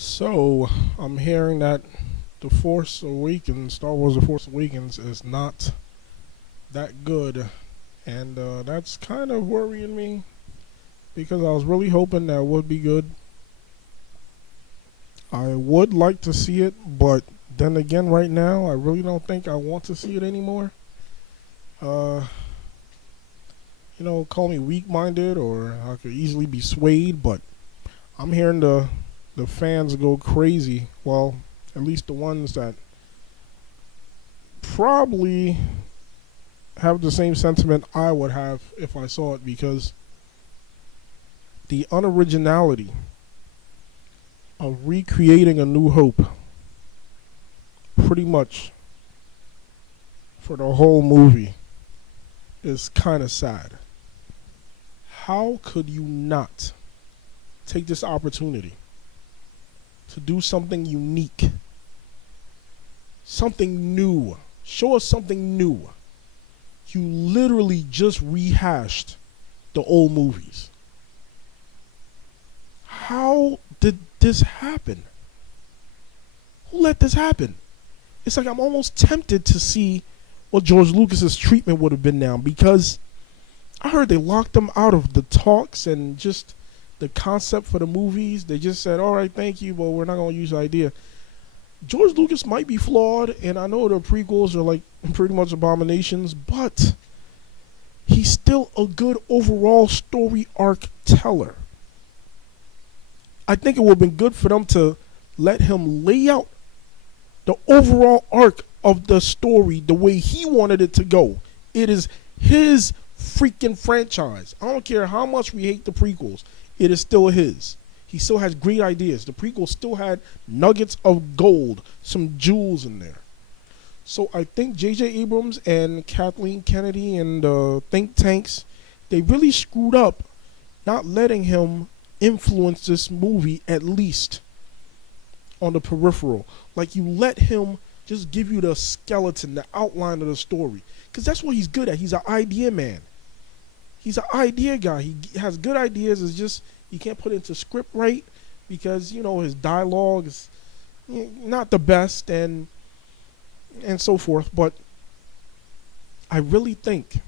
So, I'm hearing that Star Wars The Force Awakens, is not that good. And that's kind of worrying me because I was really hoping that would be good. I would like to see it, but then again, right now, I really don't think I want to see it anymore. Uh, call me weak minded or I could easily be swayed, but I'm hearing the fans go crazy. Well, at least the ones that probably have the same sentiment I would have if I saw it, because the unoriginality of recreating A New Hope pretty much for the whole movie is kind of sad. How could you not take this opportunity to do something unique, something new? Show us something new. You literally just rehashed the old movies. How did this happen? Who let this happen? It's like I'm almost tempted to see what George Lucas's treatment would have been now, because I heard they locked him out of the talks and just the concept for the movies. They just said, all right, thank you, but we're not going to use the idea. George Lucas might be flawed, and I know the prequels are like pretty much abominations, but he's still a good overall story arc teller. I think it would have been good for them to let him lay out the overall arc of the story the way he wanted it to go. It is his freaking franchise. I don't care how much we hate the prequels. It is still his. He still has great ideas. The prequels still had nuggets of gold, some jewels in there. So I think J.J. Abrams and Kathleen Kennedy and the think tanks, they really screwed up not letting him influence this movie, at least on the peripheral. Like, you let him just give you the skeleton, the outline of the story. Because that's what he's good at. He's an idea man. He's an idea guy. He has good ideas. It's just you can't put it into script right because, his dialogue is not the best and so forth. But I really think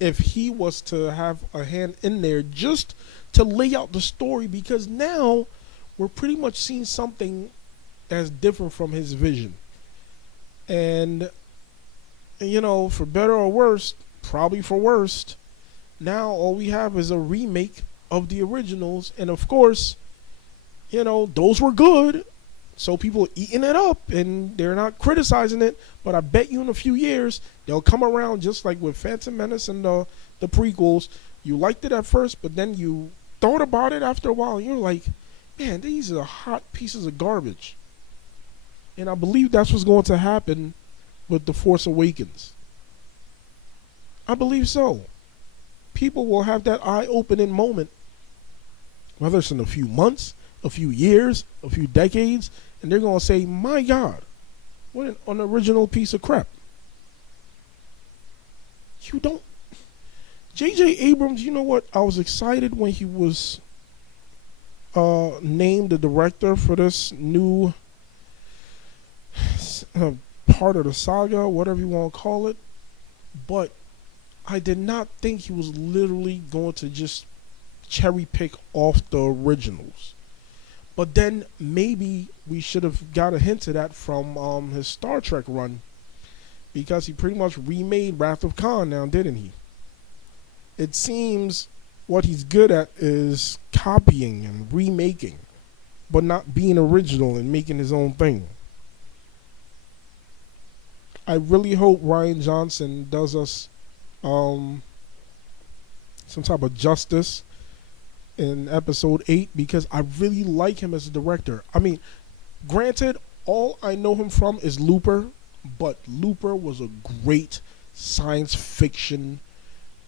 if he was to have a hand in there just to lay out the story, because now we're pretty much seeing something that's different from his vision. And, for better or worse, probably for worst, now all we have is a remake of the originals. And of course, those were good. So people are eating it up and they're not criticizing it. But I bet you in a few years, they'll come around just like with Phantom Menace and the prequels. You liked it at first, but then you thought about it after a while. And you're like, man, these are hot pieces of garbage. And I believe that's what's going to happen with The Force Awakens. I believe so. People will have that eye-opening moment, whether it's in a few months, a few years, a few decades, and they're going to say, my God, what an original piece of crap. You don't... J.J. Abrams, you know what? I was excited when he was named the director for this new part of the saga, whatever you want to call it. But I did not think he was literally going to just cherry pick off the originals. But then maybe we should have got a hint of that from his Star Trek run, because he pretty much remade Wrath of Khan now, didn't he? It seems what he's good at is copying and remaking, but not being original and making his own thing. I really hope Rian Johnson does us some type of justice in episode 8, because I really like him as a director. I mean, granted, all I know him from is Looper, but Looper was a great science fiction,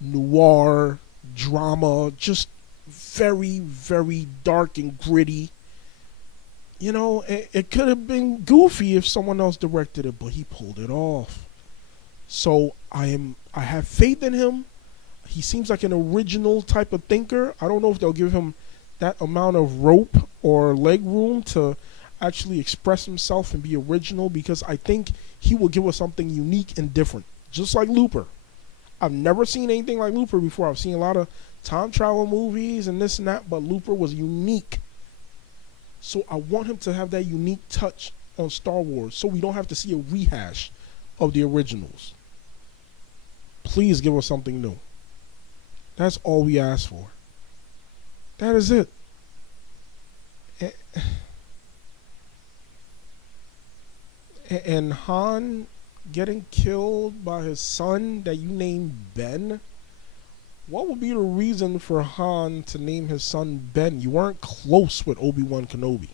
noir, drama, just very, very dark and gritty. It could have been goofy if someone else directed it, but he pulled it off. So I have faith in him. He seems like an original type of thinker. I don't know if they'll give him that amount of rope or leg room to actually express himself and be original, because I think he will give us something unique and different, just like Looper. I've never seen anything like Looper before. I've seen a lot of time travel movies and this and that, but Looper was unique. So I want him to have that unique touch on Star Wars so we don't have to see a rehash of the originals. Please give us something new. That's all we ask for. That is it. And Han getting killed by his son that you named Ben? What would be the reason for Han to name his son Ben? You weren't close with Obi-Wan Kenobi.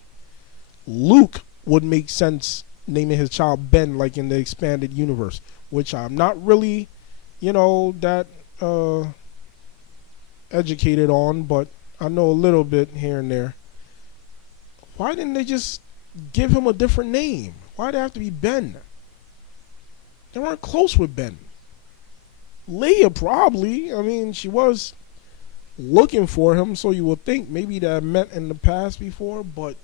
Luke would make sense naming his child Ben, like in the expanded universe, which I'm not really, that educated on, but I know a little bit here and there. Why didn't they just give him a different name? Why'd it have to be Ben? They weren't close with Ben. Leia probably. I mean, she was looking for him, so you would think maybe that met in the past before, but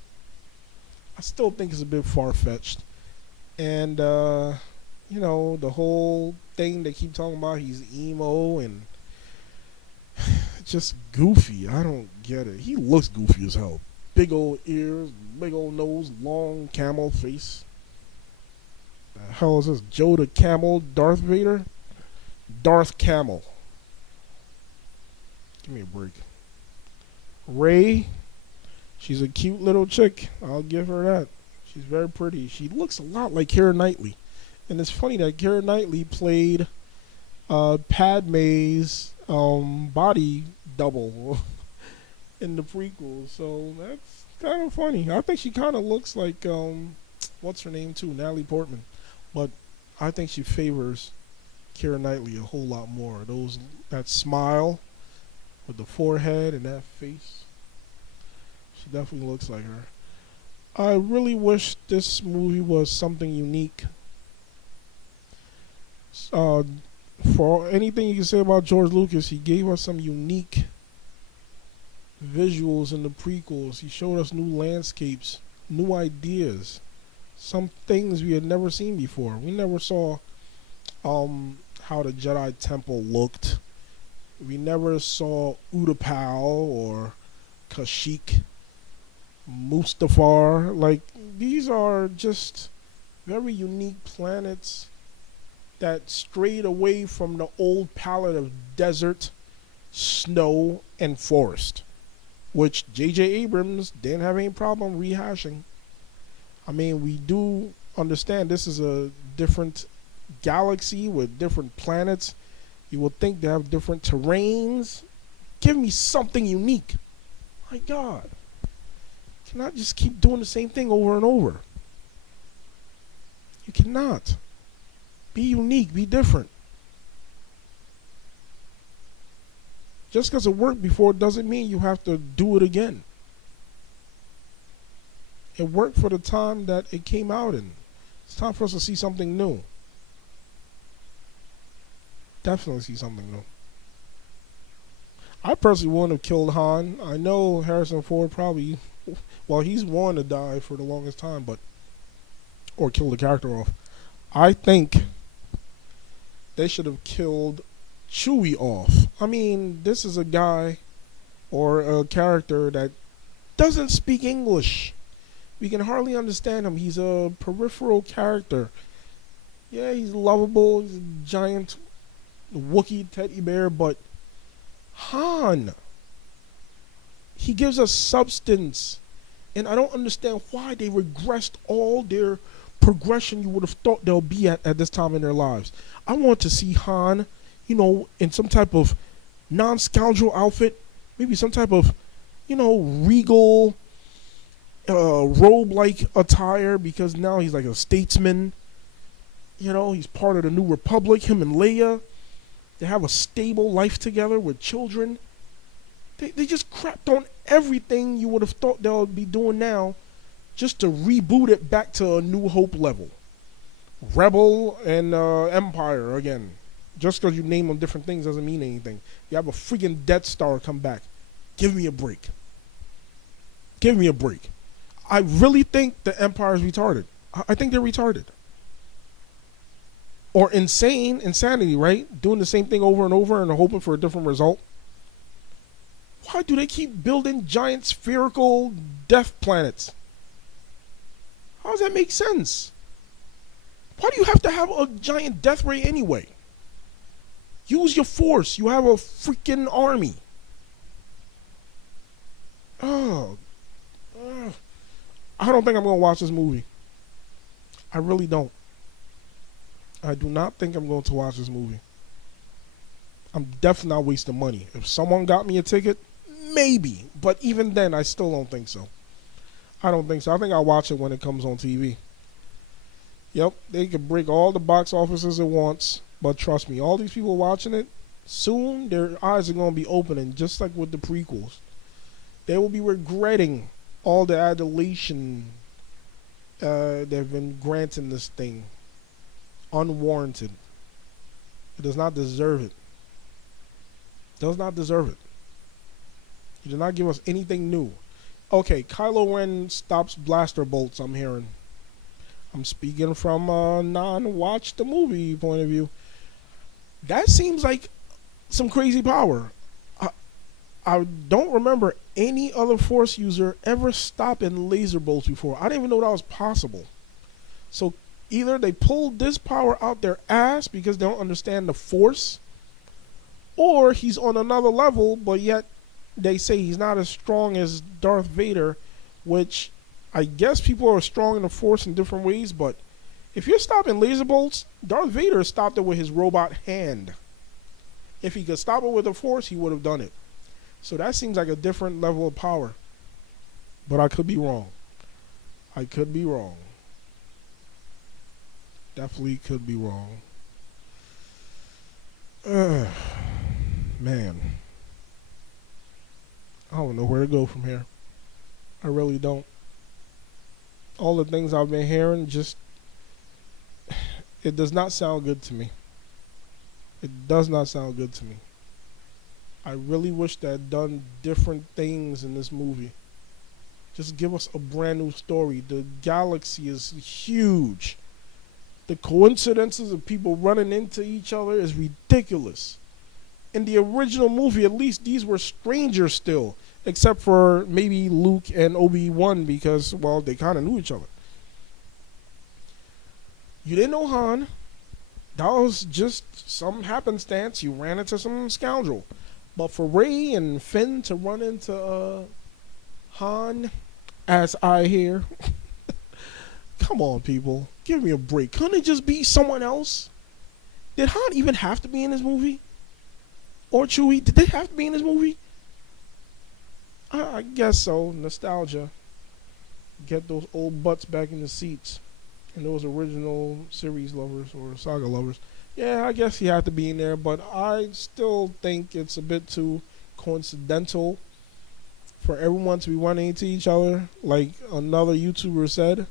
I still think it's a bit far-fetched. And, the whole thing they keep talking about, he's emo and just goofy. I don't get it. He looks goofy as hell. Big old ears, big old nose, long camel face. The hell is this? Joe the Camel, Darth Vader? Darth Camel. Give me a break. Rey, she's a cute little chick. I'll give her that. She's very pretty. She looks a lot like Keira Knightley. And it's funny that Keira Knightley played Padme's body double in the prequel. So that's kind of funny. I think she kind of looks like, what's her name too? Natalie Portman. But I think she favors Keira Knightley a whole lot more. That smile with the forehead and that face. She definitely looks like her. I really wish this movie was something unique. For anything you can say about George Lucas, he gave us some unique visuals in the prequels. He showed us new landscapes, new ideas, some things we had never seen before. We never saw how the Jedi Temple looked. We never saw Utapau or Kashyyyk, Mustafar. Like, these are just very unique planets that strayed away from the old palette of desert, snow, and forest, which J.J. Abrams didn't have any problem rehashing. I mean, we do understand this is a different galaxy with different planets. You would think they have different terrains. Give me something unique. My God. You cannot just keep doing the same thing over and over. You cannot. Be unique. Be different. Just because it worked before doesn't mean you have to do it again. It worked for the time that it came out in. It's time for us to see something new. Definitely see something new. I personally wouldn't have killed Han. I know Harrison Ford probably, well, he's wanted to die for the longest time, or kill the character off. I think they should have killed Chewie off. I mean, this is a guy or a character that doesn't speak English. We can hardly understand him. He's a peripheral character. Yeah, he's lovable. He's a giant Wookiee teddy bear, but Han, he gives us substance. And I don't understand why they regressed all their progression you would have thought they'll be at this time in their lives. I want to see Han, in some type of non-scoundrel outfit, maybe some type of, regal robe-like attire, because now he's like a statesman. He's part of the New Republic. Him and Leia, they have a stable life together with children. They just crapped on everything you would have thought they'll be doing now, just to reboot it back to a New Hope level. Rebel and Empire again. Just because you name them different things doesn't mean anything. You have a freaking Death Star come back. Give me a break. Give me a break. I really think the Empire is retarded. I think they're retarded. Or insanity, right? Doing the same thing over and over and hoping for a different result. Why do they keep building giant spherical death planets? How does that make sense? Why do you have to have a giant death ray anyway? Use your force. You have a freaking army. Oh, I don't think I'm going to watch this movie. I really don't. I do not think I'm going to watch this movie. I'm definitely not wasting money. If someone got me a ticket, maybe. But even then, I still don't think so. I don't think so. I think I'll watch it when it comes on TV. Yep, they can break all the box offices at once. But trust me, all these people watching it, soon their eyes are going to be opening, just like with the prequels. They will be regretting all the adulation they've been granting this thing. Unwarranted. It does not deserve it. Does not deserve it. He did not give us anything new. Okay, Kylo Ren stops blaster bolts, I'm hearing. I'm speaking from a non-watch the movie point of view. That seems like some crazy power. I don't remember any other Force user ever stopping laser bolts before. I didn't even know that was possible. So either they pulled this power out their ass because they don't understand the Force, or he's on another level, but yet they say he's not as strong as Darth Vader, which I guess people are strong in the Force in different ways, but if you're stopping laser bolts, Darth Vader stopped it with his robot hand. If he could stop it with the Force, he would have done it. So that seems like a different level of power. But I could be wrong. I could be wrong. Definitely could be wrong. Man. I don't know where to go from here. I really don't. All the things I've been hearing just... It does not sound good to me. It does not sound good to me. I really wish they had done different things in this movie. Just give us a brand new story. The galaxy is huge. The coincidences of people running into each other is ridiculous. In the original movie, at least these were strangers still. Except for maybe Luke and Obi-Wan because, well, they kind of knew each other. You didn't know Han. That was just some happenstance. You ran into some scoundrel. But for Rey and Finn to run into Han, as I hear, come on, people. Give me a break. Couldn't it just be someone else? Did Han even have to be in this movie? Or Chewie? Did they have to be in this movie? I guess so. Nostalgia. Get those old butts back in the seats. And those original series lovers or saga lovers. Yeah, I guess he had to be in there, but I still think it's a bit too coincidental for everyone to be running into each other. Like another YouTuber said,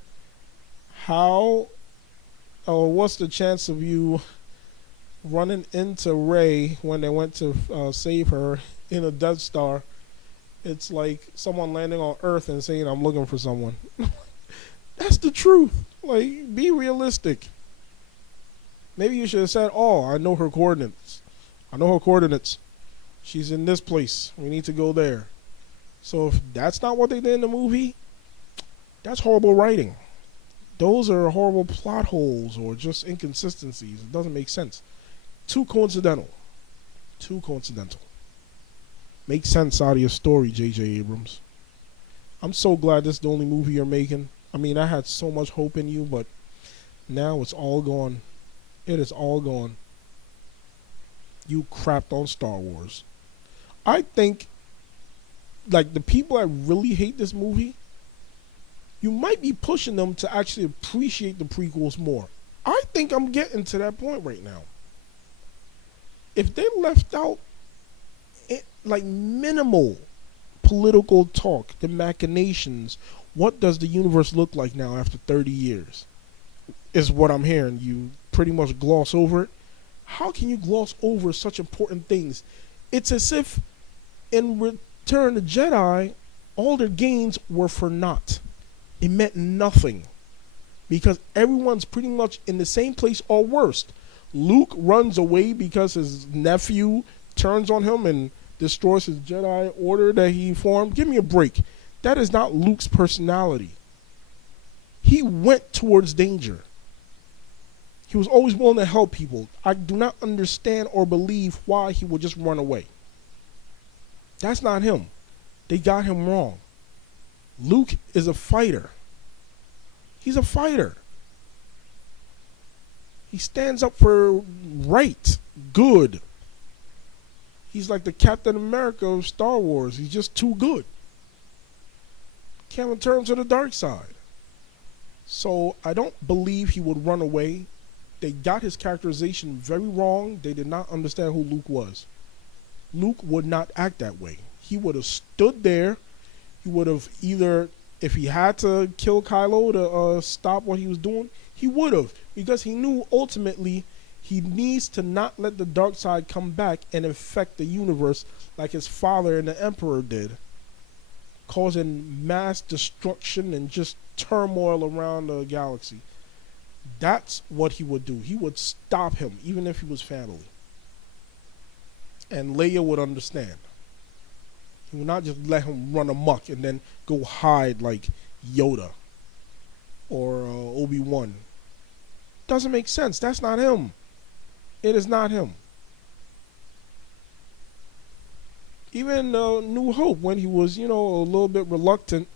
what's the chance of you running into Rey when they went to save her in a Death Star? It's like someone landing on Earth and saying, I'm looking for someone. That's the truth. Like, be realistic. Maybe you should have said, oh, I know her coordinates. She's in this place. We need to go there. So if that's not what they did in the movie, that's horrible writing. Those are horrible plot holes or just inconsistencies. It doesn't make sense. Too coincidental. Make sense out of your story, J.J. Abrams. I'm so glad this is the only movie you're making. I mean, I had so much hope in you, but now it's all gone. It is all gone. You crapped on Star Wars. I think, like, the people that really hate this movie, you might be pushing them to actually appreciate the prequels more. I think I'm getting to that point right now. If they left out, like, minimal political talk, the machinations, what does the universe look like now after 30 years? Is what I'm hearing. You pretty much gloss over it. How can you gloss over such important things? It's as if in Return of the Jedi, all their gains were for naught. It meant nothing because everyone's pretty much in the same place or worse. Luke runs away because his nephew turns on him and destroys his Jedi order that he formed. Give me a break. That is not Luke's personality. He went towards danger. He was always willing to help people. I do not understand or believe why he would just run away. That's not him. They got him wrong. Luke is a fighter. He's a fighter. He stands up for right, good. He's like the Captain America of Star Wars. He's just too good. Can't turn to the dark side. So I don't believe he would run away. They got his characterization very wrong. They did not understand who Luke was. Luke would not act that way. He would have stood there. He would have either, if he had to kill Kylo to stop what he was doing, he would have. Because he knew ultimately he needs to not let the dark side come back and infect the universe like his father and the Emperor did, causing mass destruction and just turmoil around the galaxy. That's what he would do. He would stop him, even if he was family. And Leia would understand. He would not just let him run amok and then go hide like Yoda or Obi-Wan. Doesn't make sense. That's not him. It is not him. Even New Hope, when he was, a little bit reluctant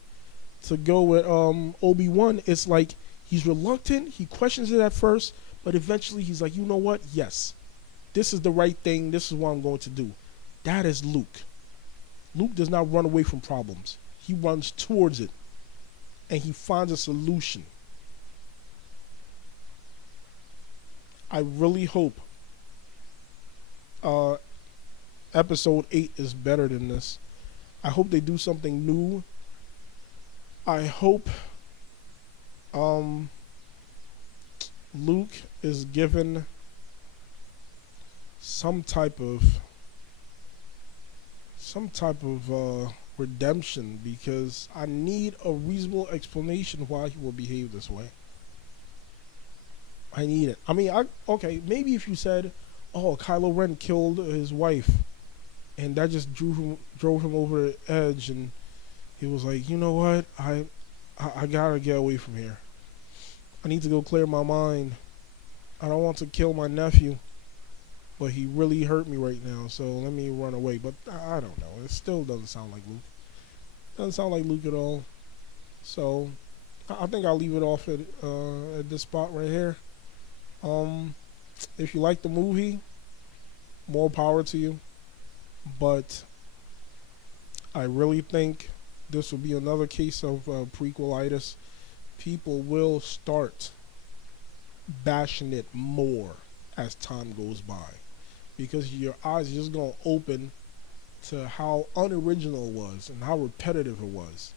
to go with Obi-Wan, it's like he's reluctant. He questions it at first, but eventually he's like, you know what? Yes, this is the right thing. This is what I'm going to do. That is Luke. Luke does not run away from problems. He runs towards it, and he finds a solution. I really hope episode 8 is better than this. I hope they do something new. I hope Luke is given some type of redemption, because I need a reasonable explanation why he will behave this way. I need it. I mean, okay, maybe if you said, oh, Kylo Ren killed his wife, and that just drove him over the edge, and he was like, you know what, I gotta get away from here. I need to go clear my mind. I don't want to kill my nephew, but he really hurt me right now, so let me run away. But I don't know. It still doesn't sound like Luke. Doesn't sound like Luke at all. So I think I'll leave it off at this spot right here. If you like the movie, more power to you. But I really think this will be another case of prequelitis. People will start bashing it more as time goes by, because your eyes are just going to open to how unoriginal it was and how repetitive it was.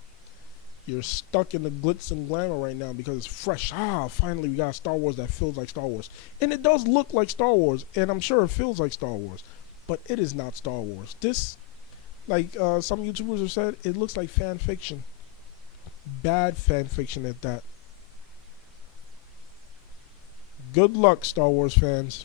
You're stuck in the glitz and glamour right now because it's fresh. Finally we got Star Wars that feels like Star Wars. And it does look like Star Wars, and I'm sure it feels like Star Wars, but it is not Star Wars. This, like some YouTubers have said, it looks like fan fiction. Bad fan fiction at that. Good luck, Star Wars fans.